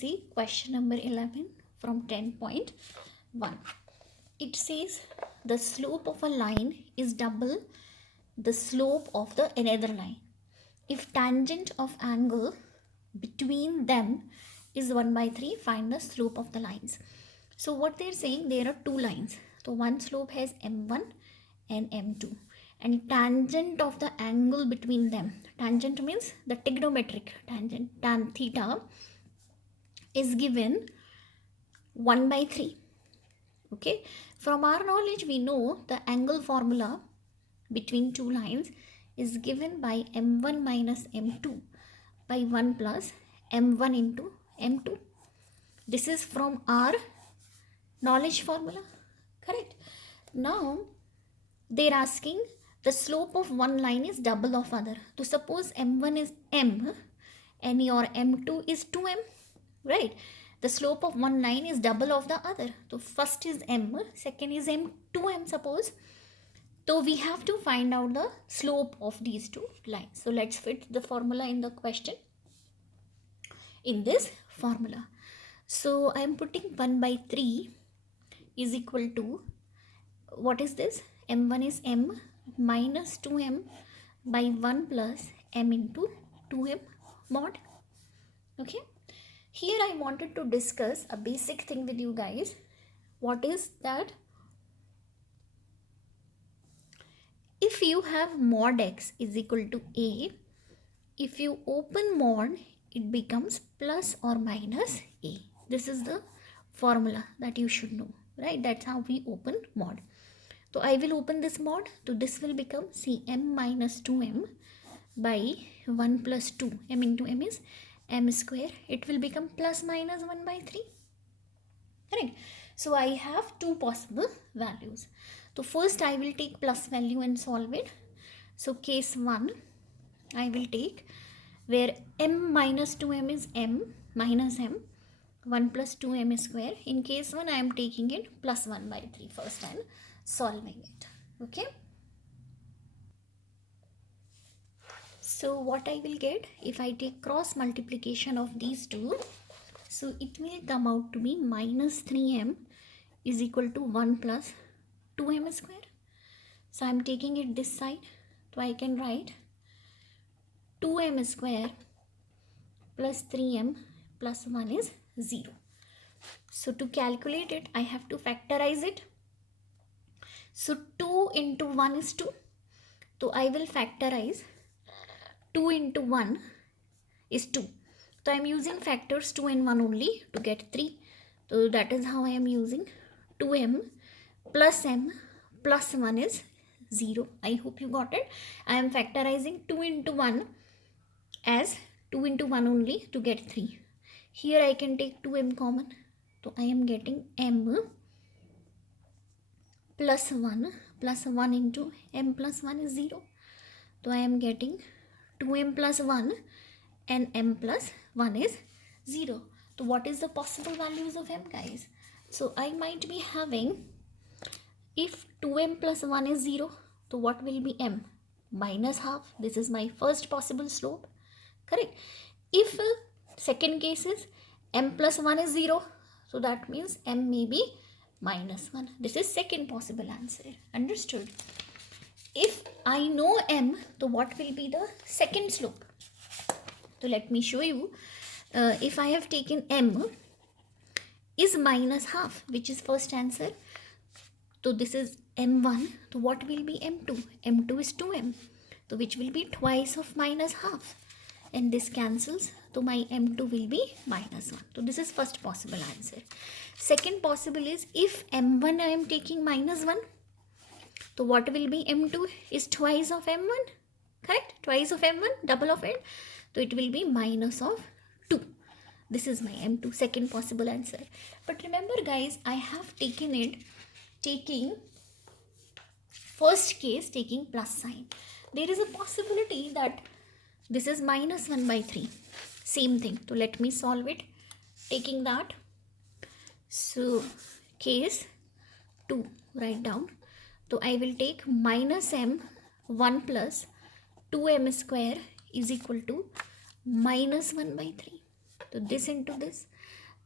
see question number 11 from 10.1. It says the slope of a line is double the slope of the another line. If tangent of angle between them is 1/3, find the slope of the lines. So what they're saying, there are two lines. So one slope has m1 and m2, and tangent of the angle between them, tangent means the trigonometric tangent, tan theta, is given 1/3. Okay, from our knowledge we know the angle formula between two lines is given by m1 minus m2 by 1 plus m1 into m2. This is from our knowledge formula, correct? Now they're asking the slope of one line is double of other. So suppose m1 is m and your m2 is 2m, right? The slope of one line is double of the other. So first is m, second is m2m suppose. So we have to find out the slope of these two lines. So let's fit the formula in the question in this formula. So I am putting 1/3 is equal to, what is this? m1 is m minus 2m by 1 plus m into 2m mod. Okay, here I wanted to discuss a basic thing with you guys. What is that? If you have mod x is equal to a, if you open mod, it becomes plus or minus a. This is the formula that you should know, right? That's how we open mod. So I will open this mod. So this will become m minus 2m by 1 plus 2. M into m is m square. It will become plus minus 1/3. Correct? So I have two possible values. So first I will take plus value and solve it. So case 1, I will take where m minus 2m is m minus m, 1 plus 2m square. In case 1, I am taking it plus 1/3 first and solving it. Okay. So what I will get if I take cross multiplication of these two, so it will come out to be minus 3m is equal to 1 plus 2m square. So I am taking it this side. So I can write 2m square plus 3m plus 1 is 0. So to calculate it, I have to factorize it. So 2 into 1 is 2. So I will factorize 2 into 1 is 2. So I am using factors 2 and 1 only to get 3. So that is how I am using 2m plus m plus 1 is 0. I hope you got it. I am factorizing 2 into 1 as 2 into 1 only to get 3. Here I can take 2m common. So I am getting m plus 1 into m plus 1 is 0. So I am getting 2m plus 1 and m plus 1 is 0. So what is the possible values of m, guys? So I might be having, if 2m plus 1 is 0, so what will be m? Minus half. This is my first possible slope. Correct. If second case is m plus 1 is 0, so that means m may be minus 1. This is second possible answer. Understood? If I know m, so what will be the second slope? So let me show you. If I have taken m is minus half, which is first answer. So this is m1. So what will be m2? m2 is 2m. So which will be twice of minus half. And this cancels. So my m2 will be minus 1. So this is first possible answer. Second possible is if m1 I am taking minus 1. So what will be m2 is twice of m1. Correct? Twice of m1, double of it. So it will be minus of 2. This is my m2, second possible answer. But remember guys, I have taken it, taking first case, taking plus sign. There is a possibility that this is minus 1/3. Same thing. So let me solve it, taking that. So case 2, write down. So I will take minus m 1 plus 2m square is equal to minus 1/3. So this into this.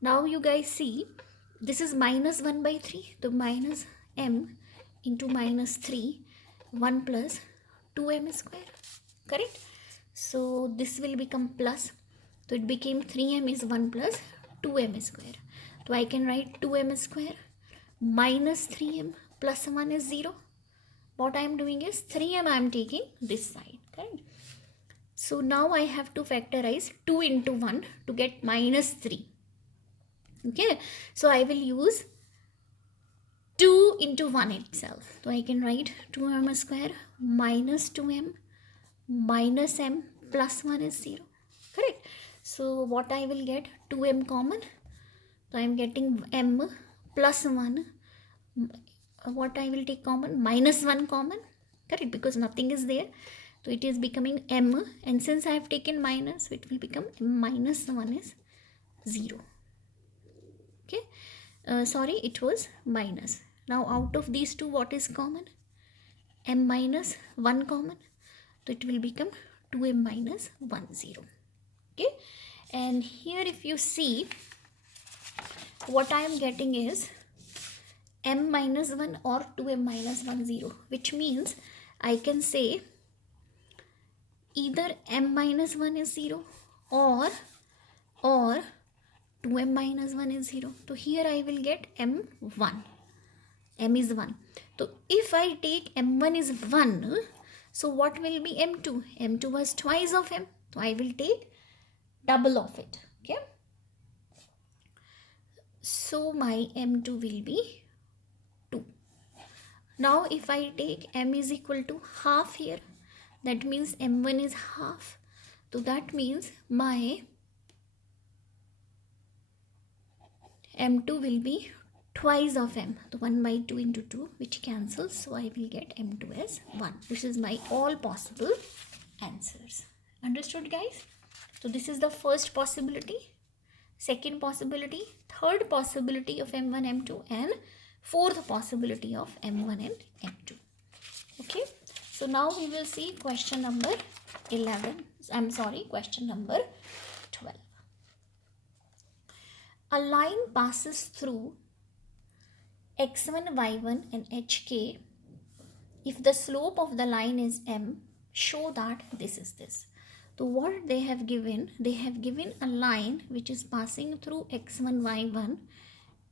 Now you guys see, this is minus 1 by 3. So minus m into minus 3, 1 plus 2m square. Correct? So this will become plus. So it became 3m is 1 plus 2m square. So I can write 2m square minus 3m plus 1 is 0. What I am doing is 3m I am taking this side. Correct? So now I have to factorize 2 into 1 to get minus 3. Okay, so I will use 2 into 1 itself. So I can write 2m square minus 2m minus m plus 1 is 0. Correct? So what I will get? 2m common. So I am getting m plus 1. What I will take common? Minus 1 common. Correct? Because nothing is there. So it is becoming m, and since I have taken minus, it will become m minus 1 is 0. Okay, sorry, it was minus. Now out of these two, what is common? M minus 1 common. So it will become 2m minus 1 0. Okay, and here if you see, what I am getting is m minus 1 or 2m minus 1 0, which means I can say either m minus 1 is 0 or 2m minus 1 is 0. So here I will get m1. M is 1. So if I take m1 is 1, so what will be m2? M2 was twice of m. So I will take double of it. Okay. So my m2 will be 2. Now if I take m is equal to half here, that means m1 is half. So that means my m2 will be twice of m. So 1 by 2 into 2, which cancels. So I will get m2 as 1. This is my all possible answers. Understood, guys? So this is the first possibility, second possibility, third possibility of m1, m2, and fourth possibility of m1 and m2. Okay. So now we will see question number 11. I'm sorry, question number 12. A line passes through x1, y1 and hk. If the slope of the line is m, show that this is this. So what they have given a line which is passing through x1, y1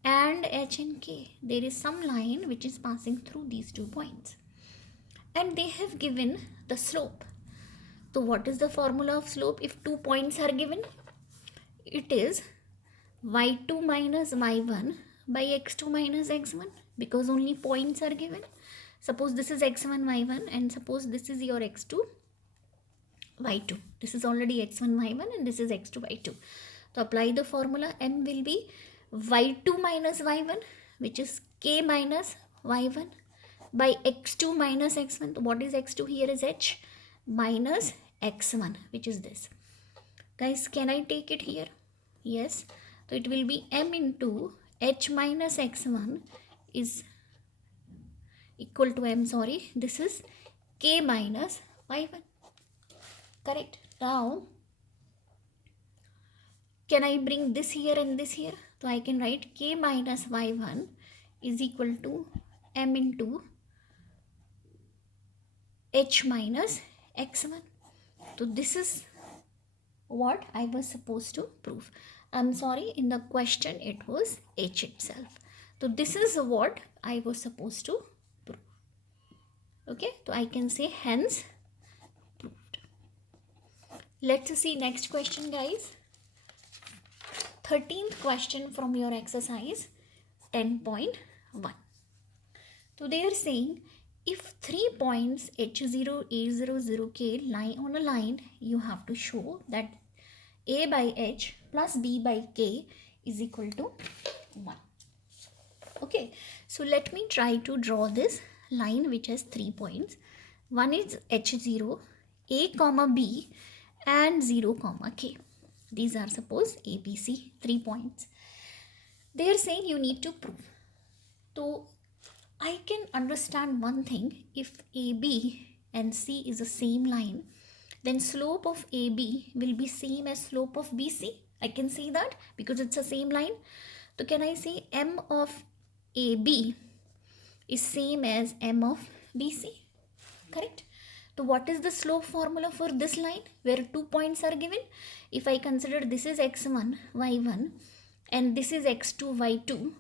and h and k. There is some line which is passing through these 2 points. And they have given the slope. So what is the formula of slope if 2 points are given? It is y2 minus y1 by x2 minus x1, because only points are given. Suppose this is x1 y1 and suppose this is your x2 y2. This is already x1 y1 and this is x2 y2. So apply the formula. M will be y2 minus y1, which is k minus y1 by x2 minus x1. So what is x2 here is h minus x1, which is this. Guys, can I take it here? Yes. So it will be m into h minus x1 is equal to m, sorry, this is k minus y1. Correct. Now, can I bring this here and this here? So I can write k minus y1 is equal to m into h minus x1. So this is what I was supposed to prove. I'm sorry, in the question it was h itself. So this is what I was supposed to prove. Okay, so I can say hence proved. Let's see next question, guys. 13th question from your exercise 10.1. So they are saying if 3 points h0, a0, 0k lie on a line, you have to show that a by h plus b by k is equal to 1. Okay, so let me try to draw this line which has 3 points. One is h0, a comma b and 0 comma k. These are suppose a, b, c, 3 points. They are saying you need to prove. So I can understand one thing. If AB and C is the same line, then slope of AB will be same as slope of BC. I can see that because it's the same line. So can I say m of AB is same as m of BC? Correct. So what is the slope formula for this line where 2 points are given? If I consider this is x1, y1 and this is x2, y2,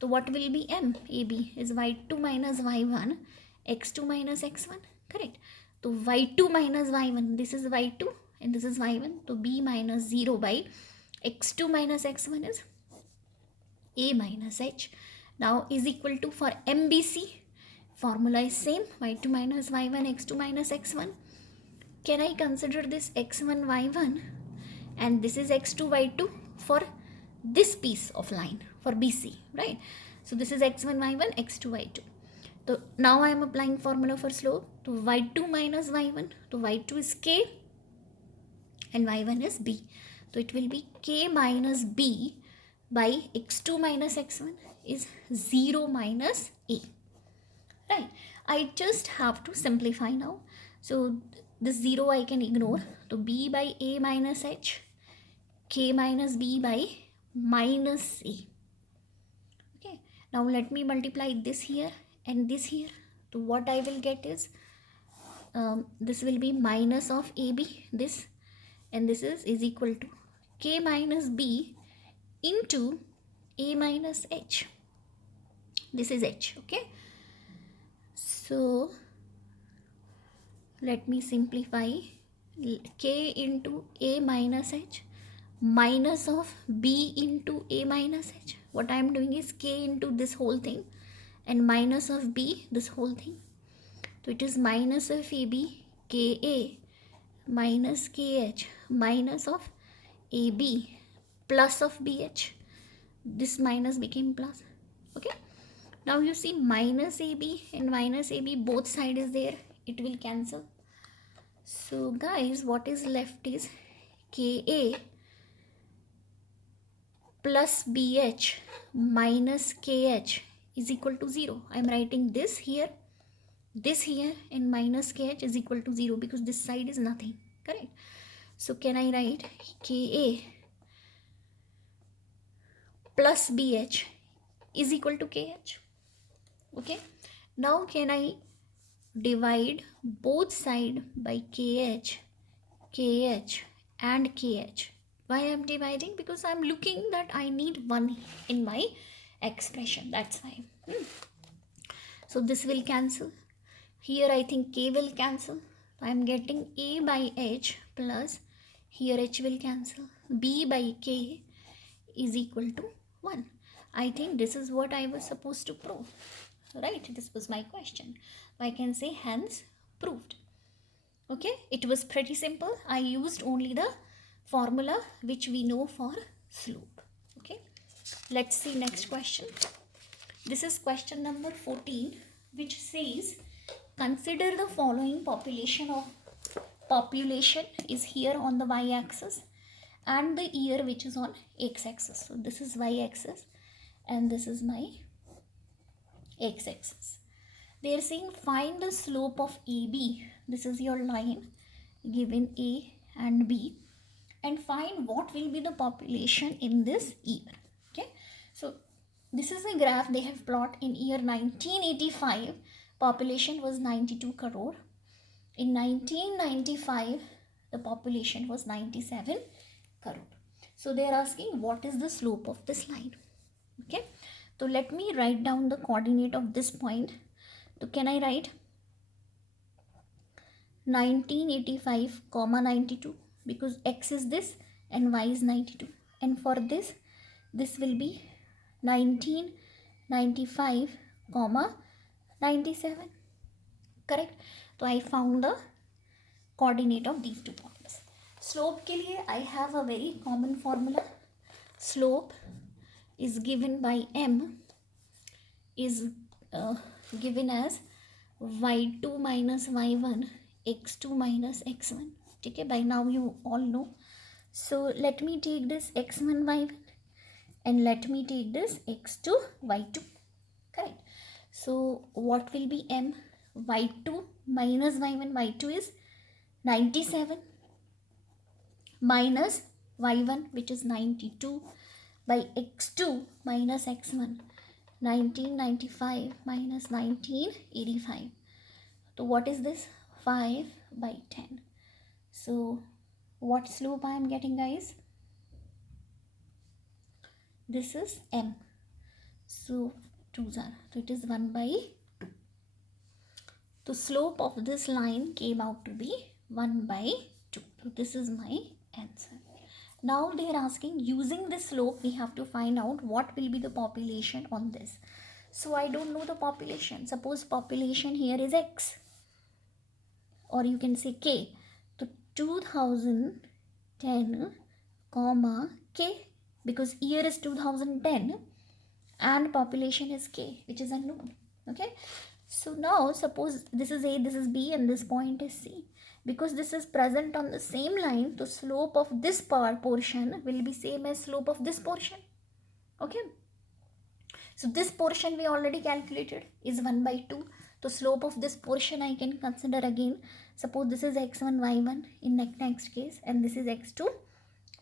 so what will be m? AB is y2 minus y1, x2 minus x1. Correct. So y2 minus y1, this is y2 and this is y1. So b minus 0 by x2 minus x1 is a minus h. Now is equal to, for MBC, formula is same, y2 minus y1, x2 minus x1. Can I consider this x1, y1 and this is x2, y2 for this piece of line for BC, right? So this is x1, y1, x2, y2. So now I am applying formula for slope. So y2 minus y1, so y2 is k and y1 is b. So it will be k minus b by x2 minus x1 is 0 minus a. Right, I just have to simplify now. So this 0 I can ignore. So b by a minus h, k minus b by minus a. Okay, now let me multiply this here and this here. So what I will get is this will be minus of ab, this, and this is equal to k minus b into a minus h. This is h. Okay, so let me simplify. K into a minus h minus of b into a minus h. What I am doing is k into this whole thing and minus of b this whole thing. So it is minus of ab ka minus kh minus of ab plus of bh. This minus became plus. Okay, now you see minus ab and minus ab, both side is there, it will cancel. So guys, what is left is ka plus bh minus kh is equal to 0. I am writing this here, and minus kh is equal to 0 because this side is nothing. Correct. So can I write ka plus bh is equal to kh? Okay, now can I divide both side by kh and kh? Why I am dividing? Because I am looking that I need 1 in my expression, that's why. So this will cancel. Here I think k will cancel. I am getting a by h plus, here h will cancel, b by k is equal to 1. I think this is what I was supposed to prove. Right, this was my question. I can say hence proved. Okay, it was pretty simple. I used only the formula which we know for slope. Okay, let's see next question. This is question number 14, which says consider the following population is here on the y-axis and the year which is on x-axis. So this is y-axis and this is my x-axis. They are saying find the slope of AB. This is your line given A and B, and find what will be the population in this year. Okay, so this is a graph they have plot. In year 1985 population was 92 crore. In 1995 the population was 97 crore. So they are asking what is the slope of this line. Okay, so let me write down the coordinate of this point. So can I write 1985 comma 92 because x is this and y is 92, and for this will be 1995 comma 97. Correct. So I found the coordinate of these 2 points. Slope के लिए I have a very common formula. Slope is given by m is given as y2 minus y1 x2 minus x1. Okay, by now you all know. So let me take this x1 y1 and let me take this x2 y2. Correct. So what will be m? Y2 minus y1, y2 is 97 minus y1 which is 92 by x2 minus x1, 1995 minus 1985. So what is this? 5 by 10. So what slope I am getting, guys? This is m. So 2s are. So it is 1 by 2. The slope of this line came out to be 1 by 2. So this is my answer. Now they are asking, using this slope we have to find out what will be the population on this. So I don't know the population. Suppose population here is x, or you can say k. So 2010 comma k, because year is 2010 and population is k, which is unknown. Okay, so now suppose this is a, this is b, and this point is c. Because this is present on the same line, the slope of this portion will be same as slope of this portion. Okay, so this portion we already calculated is 1 by 2. So slope of this portion I can consider again. Suppose this is x1 y1 in next case, and this is x2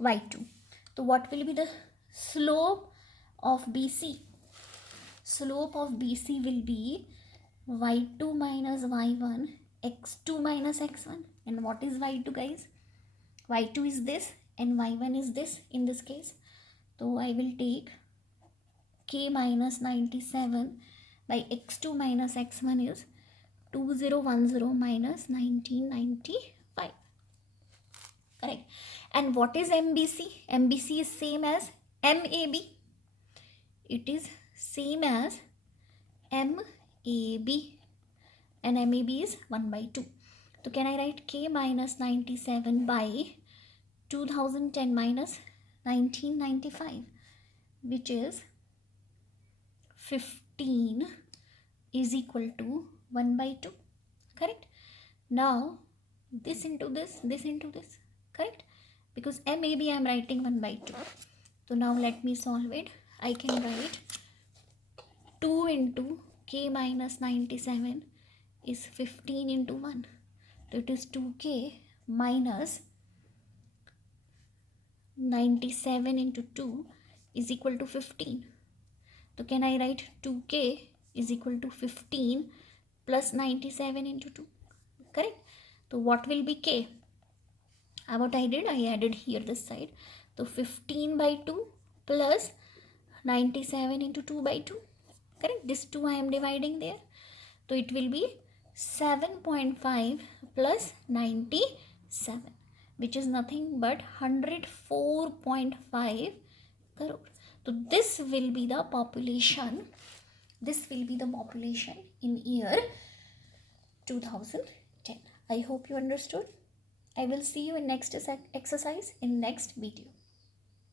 y2. So what will be the slope of BC? Slope of BC will be y2 minus y1, x2 minus x1. And what is y2, guys? y2 is this and y1 is this in this case. So I will take k minus 97 by x2 minus x1 is 2010 minus 1995. Correct. And what is MBC? MBC is same as MAB. It is same as MAB, and MAB is 1 by 2. So can I write k minus 97 by 2010 minus 1995, which is 15 is equal to 1 by 2. Correct. Now this into this into this. Correct, because MAB I am writing 1 by 2. So now let me solve it. I can write 2 into k minus 97 is 15 into 1. So it is 2k minus 97 into 2 is equal to 15. So can I write 2k is equal to 15 plus 97 into 2? Correct. So what will be k? What I did, I added here this side. So 15 by 2 plus 97 into 2 by 2. Correct. This 2 I am dividing there. So it will be 7.5 plus 97, which is nothing but 104.5 crore. So this will be the population. This will be the population in year 2010. I hope you understood. I will see you in next exercise in next video.